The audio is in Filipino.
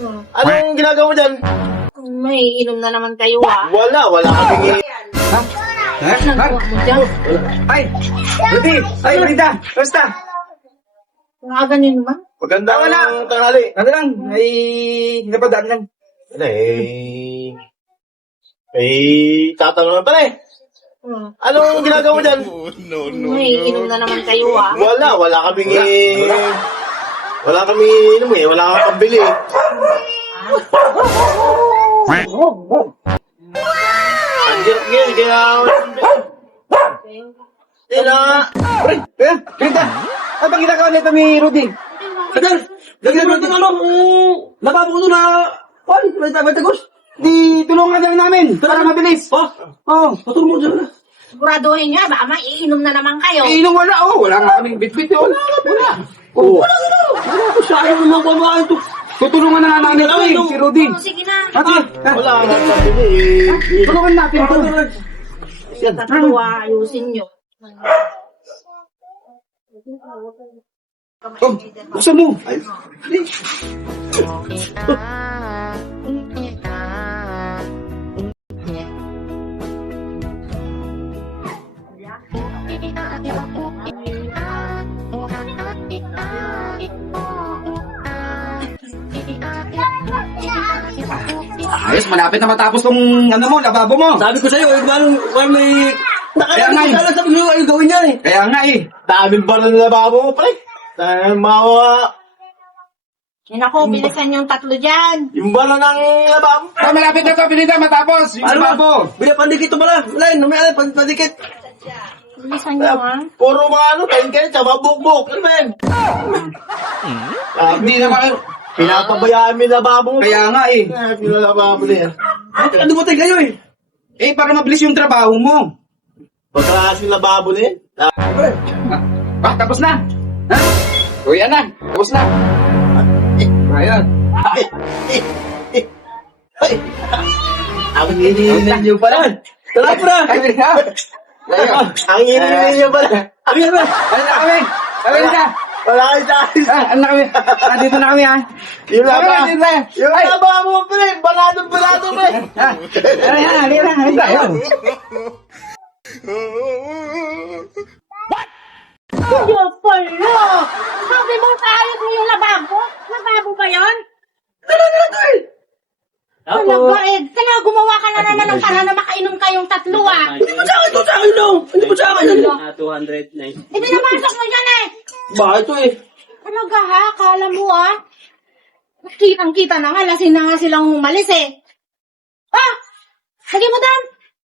Anong ginagawa mo dyan? May inom na naman kayo, ah. Wala kaming Ha? Nagawa mo dyan. Ay! Rudy! Ay, Rita! Basta! Mga ganyan naman. Magandang tanghali. Ano lang? Ay, napadaan lang. Ano tatanong na pala eh. Anong ginagawa mo dyan? May inom na naman kayo, ah. Wala kaming wala kami inom eh. Wala kang pambili eh. Andiyan ngayon, kaya Pre! Kaya, Rita! Ano bang ginagawa nito ni Rudy? Lagyan mo natin lababo ko doon na, may tagos. Di tulungan lang namin para mabilis. Oh, Patulong mo dyan. Siguraduhin niya, baka maiinom na naman kayo. inom wala. Oh, wala nga kaming bitbit. Wala. Oo. Sayang naman kumain to. Tutulungan na nga namin ito eh, si Rudy. Oh, sige na. Ate, Wala kang pambili eh. tulungan natin ito. Tatlo, ah. Ayusin nyo. Oh, buksan mo. Ayos, malapit na matapos tong ano mo, lababo mo. Sabi ko sa'yo, parang may... Kaya nga eh. Nakakala sabi ko, ay gawin niya eh. Kaya nga eh. Daming ba ng lababo mo, pre? Mawa. Yan ako, bilisan yung tatlo dyan. Yung bala ng lababo. Oh, malapit na to, pinita, matapos. Yung lababo. Bila pandikit to pala. Wala, namaya, pandikit. Bilisan nyo, ah. Puro mga kain-kain, tsaka buk-buk. Ano ba yan? Hindi naman. Pinapabayaan mo yung lababo mo. Kaya nga eh. Yung lababo na yan. Ano ba tayo kayo eh? Eh, para mabilis yung trabaho mo. Pagkakas yung lababo na yan. Tapos na. Ha? O yan na. Tapos na. Ayan. Ay! Ang hinihinan nyo pala. Tara, pra! Ang hinihinan nyo pala. Ano yan ba? Ano na kami? Kami na. Wala kayo sa akin. Ano na kami? Dito na kami ha. Yung lababo. Dito na. Yung lababo mo, pre. Balado, pre. Halika na. Ayun. Kaya pala! Sabi mo, kaayos mo yung lababo? Lababo ba yun? Talaga eh. Kaya gumawa ka na naman ng para na makainom kayong tatlo, ah. Hindi mo sa akin to, sa akin lang. Hindi mo sa akin. 209. Ipinapasok mo dyan eh. Bakit to eh? Talaga ha? Akala mo ah? Kitang-kita na nga, lasing na nga silang umalis eh. Ah! Lagyan mo doon!